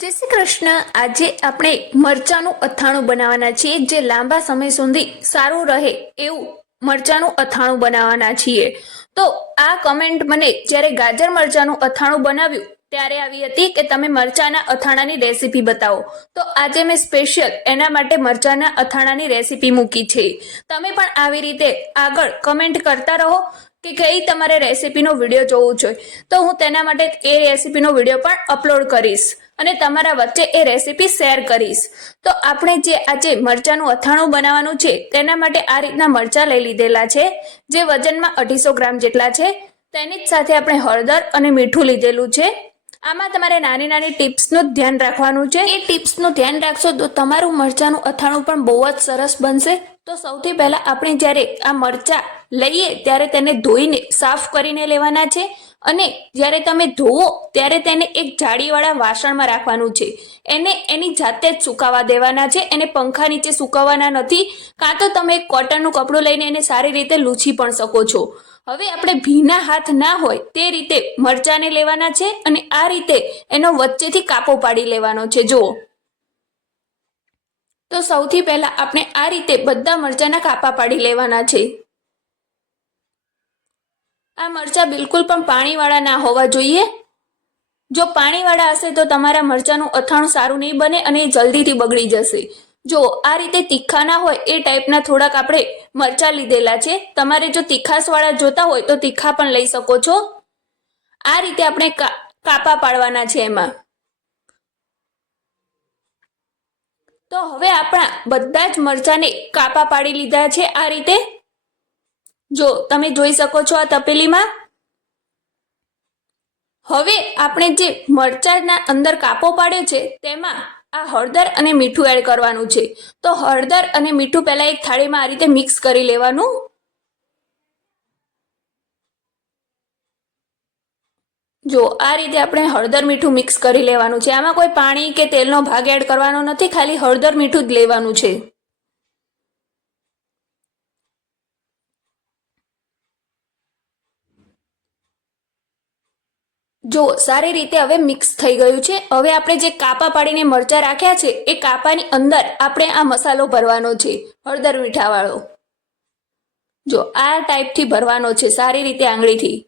જય શ્રી કૃષ્ણ. આજે આપણે મરચાનું અથાણું બનાવવાના છીએ, જે લાંબા સમય સુધી સારું રહે એવું મરચાનું અથાણું બનાવવાના છીએ. તો આ કમેન્ટ મને જ્યારે ગાજર મરચાનું અથાણું બનાવ્યું, ત્યારે આવી હતી કે તમે મરચાના અથાણાની રેસીપી બતાવો. તો આજે મેં સ્પેશિયલ એના માટે મરચાના અથાણાની રેસીપી મૂકી છે. તમે પણ આવી રીતે આગળ કમેન્ટ કરતા રહો કે કઈ તમારે રેસીપીનો વીડિયો જોવું જોઈએ. તો હું તેના માટે એ રેસીપીનો વીડિયો પણ અપલોડ કરીશ. અને તમારા વચ્ચે એ રેસીપી શેર કરીશ. તો આપણે જે આજે મરચાંનું અથાણું બનાવવાનું છે, તેના માટે આ રીતના મરચાં લઈ લીધેલા છે, જે વજનમાં અઢીસો ગ્રામ જેટલા છે. તેની જ સાથે આપણે હળદર અને મીઠું લીધેલું છે. આમાં તમારે નાની નાની ટિપ્સનું ધ્યાન રાખવાનું છે. એ ટિપ્સનું ધ્યાન રાખશો તો તમારું મરચાંનું અથાણું પણ બહુ જ સરસ બનશે. તો સૌથી પહેલાં આપણે જ્યારે આ મરચાં લઈએ, ત્યારે તેને ધોઈને સાફ કરીને લેવાના છે. અને જ્યારે તમે ધોવો, ત્યારે તેને એક જાળીવાળા વાસણમાં રાખવાનું છે. એને એની જાતે જ સુકાવા દેવાના છે, એને પંખા નીચે સુકવવાના નથી, કાં તો તમે કોટનનું કપડું લઈને એને સારી રીતે લૂછી પણ શકો છો. હવે આપણે ભીના હાથ ના હોય, તે રીતે મરચાંને લેવાના છે અને આ રીતે એનો વચ્ચેથી કાપો પાડી લેવાનો છે. જુઓ. તો સૌથી પહેલા આપણે આ રીતે બધા મરચાંના કાપા પાડી લેવાના છે. આ મરચાં બિલકુલ પણ પાણીવાળા ના હોવા જોઈએ. જો પાણીવાળા હશે તો તમારા મરચાંનું અથાણું સારું નહીં બને અને એ જલ્દીથી બગડી જશે. જો આ રીતે તીખા ના હોય એ ટાઈપના થોડાક આપણે મરચાં લીધેલા છે. તમારે જો તીખાસવાળા જોતા હોય તો તીખા પણ લઈ શકો છો. આ રીતે આપણે કાપા પાડવાના છે એમાં. તો હવે આપણા બધા જ મરચાંને કાપા પાડી લીધા છે આ રીતે. જો તમે જોઈ શકો છો આ તપેલીમાં? હવે આપણે જે મરચાંના અંદર કાપો પાડ્યો છે, તેમાં આ હળદર અને મીઠું એડ કરવાનું છે. તો હળદર અને મીઠું પહેલા એક થાળીમાં આ રીતે મિક્સ કરી લેવાનું. જો આ રીતે આપણે હળદર મીઠું મિક્સ કરી લેવાનું છે. આમાં કોઈ પાણી કે તેલનો ભાગ એડ કરવાનો નથી, ખાલી હળદર મીઠું જ લેવાનું છે. જો સારી રીતે હવે મિક્સ થઈ ગયું છે, હવે આપણે જે કાપા પાડીને મરચાં રાખ્યા છે, એ કાપાની અંદર આપણે આ મસાલો ભરવાનો છે, હળદર મીઠાવાળો. જો આ ટાઈપથી ભરવાનો છે, સારી રીતે આંગળીથી.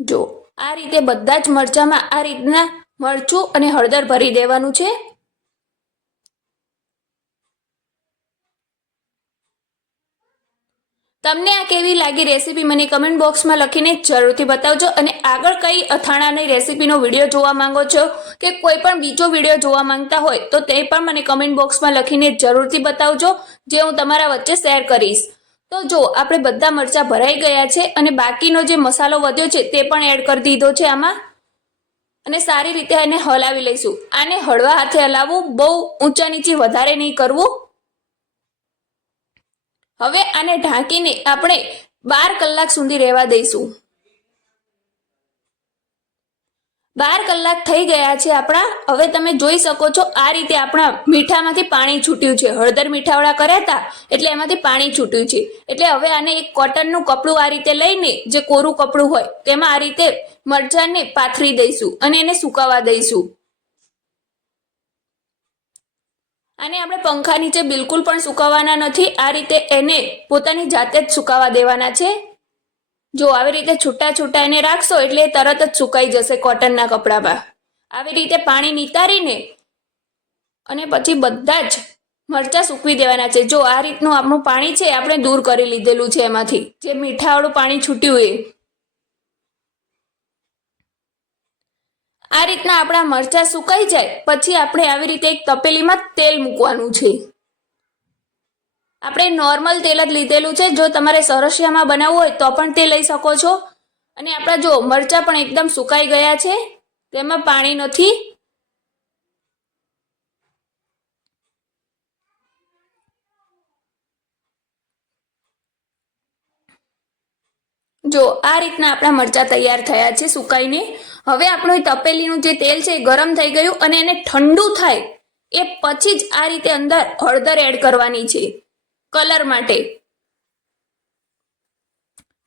જો આ રીતે બધા જ મરચાંમાં આ રીતના મરચું અને હળદર ભરી દેવાનું છે. તમને આ કેવી લાગી રેસીપી મને કમેન્ટ બોક્સમાં લખીને જરૂરથી બતાવજો અને આગળ કઈ અથાણાની રેસીપીનો વીડિયો જોવા માંગો છો કે કોઈ પણ બીજો વીડિયો જોવા માંગતા હોય તો તે પણ મને કમેન્ટ બોક્સમાં લખીને જરૂરથી બતાવજો, જે હું તમારા વચ્ચે શેર કરીશ. તો જો આપણે બધા મરચાં ભરાઈ ગયા છે અને બાકીનો જે મસાલો વધ્યો છે તે પણ એડ કરી દીધો છે આમાં. અને સારી રીતે એને હલાવી લઈશું. આને હળવા હાથે હલાવવું બહુ ઊંચા નીચે વધારે નહીં કરવું. હવે આને ઢાંકીને આપણે બાર કલાક સુધી રહેવા દઈશું. બાર કલાક થઈ ગયા છે આપણા. હવે તમે જોઈ શકો છો આ રીતે આપણા મીઠામાંથી પાણી છૂટ્યું છે. હળદર મીઠાવાળા કર્યા એટલે એમાંથી પાણી છૂટ્યું છે. એટલે હવે આને એક કોટનનું કપડું આ રીતે લઈને જે કોરું કપડું હોય તેમાં આ રીતે મરચાંને પાથરી દઈશું અને એને સુકાવા દઈશું. આને આપણે પંખા નીચે બિલકુલ પણ સુકાવવાના નથી. આ રીતે એને પોતાની જાતે જ સુકાવા દેવાના છે. જો આવી રીતે છૂટા છૂટા એને રાખશો એટલે તરત જ સુકાઈ જશે કોટનના કપડામાં. આવી રીતે પાણી નિતારીને અને પછી બધા જ મરચાં સૂકવી દેવાના છે. જો આ રીતનું આપણું પાણી છે આપણે દૂર કરી લીધેલું છે એમાંથી. જે મીઠાવાળું પાણી છૂટ્યું એ. આ રીતના આપણા મરચાં સુકાઈ જાય, પછી આપણે આવી રીતે એક તપેલીમાં તેલ મૂકવાનું છે. આપણે નોર્મલ તેલ જ લીધેલું છે. જો તમારે સરસિયામાં બનાવવું હોય તો પણ તે લઈ શકો છો. અને આપણા જો મરચાં પણ એકદમ સુકાઈ ગયા છે, તેમાં પાણી નથી. જો આ રીતના આપણા મરચાં તૈયાર થયા છે સુકાઈને. હવે આપણું એ તપેલીનું જે તેલ છે એ ગરમ થઈ ગયું અને એને ઠંડુ થાય એ પછી જ આ રીતે અંદર હળદર એડ કરવાની છે કલર માટે.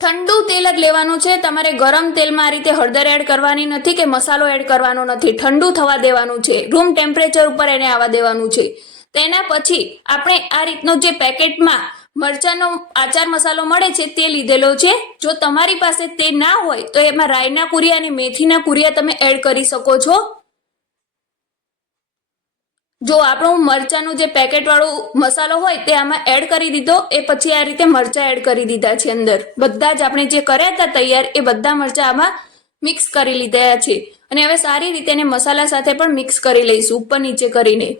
ઠંડુ તેલ જ લેવાનું છે. તમારે ગરમ તેલમાં આ રીતે હળદર એડ કરવાની નથી કે મસાલો એડ કરવાનો નથી. ઠંડુ થવા દેવાનું છે. રૂમ ટેમ્પરેચર ઉપર એને આવવા દેવાનું છે. તેના પછી આપણે આ રીતનો જે પેકેટમાં મરચાંનો આચાર મસાલો મળે છે તે લીધેલો છે. જો તમારી પાસે તે ના હોય, તો એમાં રાઈના કુરિયા અને મેથીના કુરિયા તમે એડ કરી શકો છો. જો આપણું મરચાંનું જે પેકેટ વાળું મસાલો હોય, તે આમાં એડ કરી દીધો, એ પછી આ રીતે મરચાં એડ કરી દીધા છે અંદર. બધા જ આપણે જે કર્યા હતા તૈયાર, એ બધા મરચાં આમાં મિક્સ કરી લીધા છે. અને હવે સારી રીતે એને મસાલા સાથે પણ મિક્સ કરી લઈશું, ઉપર નીચે કરીને.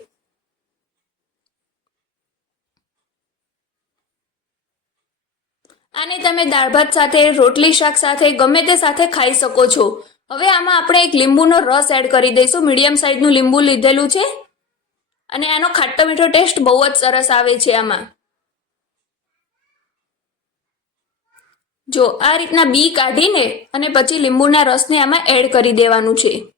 આને તમે દાળ ભાત સાથે, રોટલી શાક સાથે, ગમે તે સાથે ખાઈ શકો છો. હવે આમાં આપણે એક લીંબુનો રસ એડ કરી દઈશું. મીડિયમ સાઇઝનું લીંબુ લીધેલું છે. અને આનો ખાટો મીઠો ટેસ્ટ બહુ જ સરસ આવે છે આમાં. જો આ રીતના બી કાઢીને અને પછી લીંબુના રસને આમાં એડ કરી દેવાનું છે.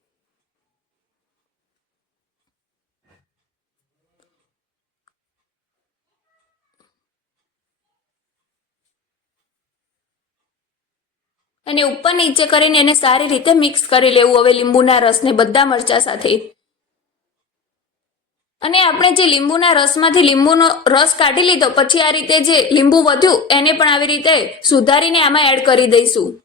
અને ઉપર નીચે કરીને એને સારી રીતે મિક્સ કરી લેવું. હવે લીંબુના રસને બધા મરચા સાથે. અને આપણે જે લીંબુના રસમાંથી લીંબુનો રસ કાઢી લીધો, પછી આ રીતે જે લીંબુ વધ્યું, એને પણ આવી રીતે સુધારીને આમાં એડ કરી દઈશું.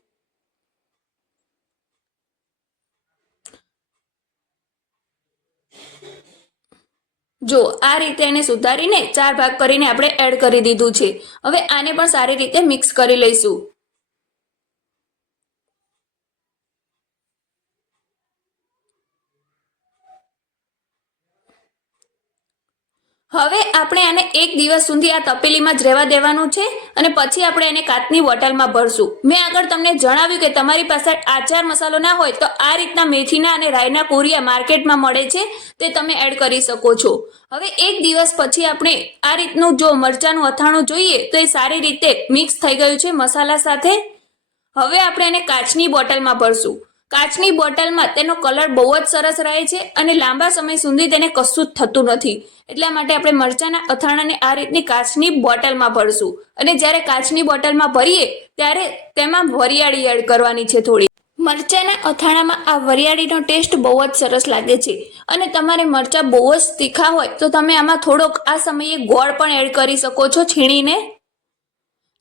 જો, આ રીતે એને સુધારીને ચાર ભાગ કરીને આપણે એડ કરી દીધું છે. હવે આને પણ સારી રીતે મિક્સ કરી લઈશું. હવે આપણે આને એક દિવસ સુધી આ તપેલીમાં જ રહેવા દેવાનું છે અને પછી આપણે એને કાચની બોટલમાં ભરશું. મેં આગળ તમને જણાવ્યું કે તમારી પાસે આચાર મસાલો ના હોય તો આ રીતના મેથીના અને રાયના કોરિયા માર્કેટમાં મળે છે, તે તમે એડ કરી શકો છો. હવે એક દિવસ પછી આપણે આ રીતનું જો મરચાંનું અથાણું જોઈએ, તો એ સારી રીતે મિક્સ થઈ ગયું છે મસાલા સાથે. હવે આપણે એને કાચની બોટલમાં ભરશું. કાચની બોટલમાં તેનો કલર બહુ જ સરસ રહે છે અને લાંબા સમય સુધી તેને કશું જ થતું નથી. એટલા માટે આપણે મરચાંના અથાણાને આ રીતની કાચની બોટલમાં ભરશું. અને જ્યારે કાચની બોટલમાં ભરીએ, ત્યારે તેમાં વરિયાળી એડ કરવાની છે થોડી. મરચાંના અથાણામાં આ વરિયાળીનો ટેસ્ટ બહુ જ સરસ લાગે છે. અને તમારે મરચાં બહુ જ તીખા હોય, તો તમે આમાં થોડોક આ સમયે ગોળ પણ એડ કરી શકો છો છીણીને.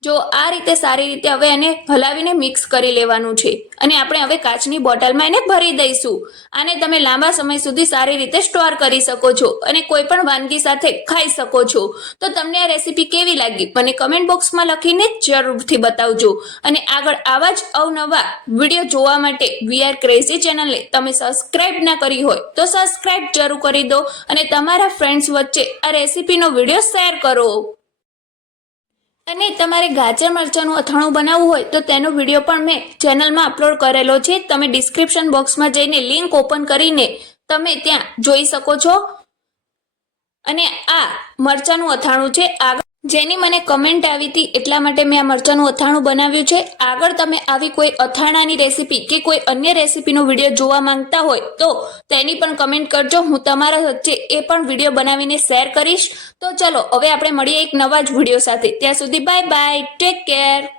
જો આ રીતે સારી રીતે હવે એને હલાવીને મિક્સ કરી લેવાનું છે. અને આપણે હવે કાચની બોટલમાં એને ભરી દઈશું. આને તમે લાંબા સમય સુધી સારી રીતે સ્ટોર કરી શકો છો અને કોઈ પણ વાનગી સાથે ખાઈ શકો છો. તો તમને આ રેસીપી કેવી લાગી? મને કમેન્ટ બોક્સમાં લખીને જરૂરથી બતાવજો. અને આગળ આવા જ અવનવા વીડિયો જોવા માટે વીઆર ક્રેઝી ચેનલને તમે સબસ્ક્રાઇબ ના કરી હોય, તો સબસ્ક્રાઇબ જરૂર કરી દો અને તમારા ફ્રેન્ડ્સ વચ્ચે આ રેસીપીનો વીડિયો શેર કરો. અને તમારે ગાજર મરચાંનું અથાણું બનાવવું હોય તો તેનો વીડિયો પણ મેં ચેનલમાં અપલોડ કરેલો છે. તમે ડિસ્ક્રિપ્શન બોક્સમાં જઈને લિંક ઓપન કરીને તમે ત્યાં જોઈ શકો છો. અને આ મરચાંનું અથાણું છે. આગળ જેની મને કમેન્ટ આવી હતી એટલા માટે મેં આ મરચાંનું અથાણું બનાવ્યું છે. આગળ તમે આવી કોઈ અથાણાની રેસીપી કે કોઈ અન્ય રેસીપીનો વીડિયો જોવા માંગતા હોય તો તેની પણ કમેન્ટ કરજો. હું તમારા વચ્ચે એ પણ વીડિયો બનાવીને શેર કરીશ. તો ચલો, હવે આપણે મળીએ એક નવા જ વીડિયો સાથે. ત્યાં સુધી બાય બાય ટેક કેર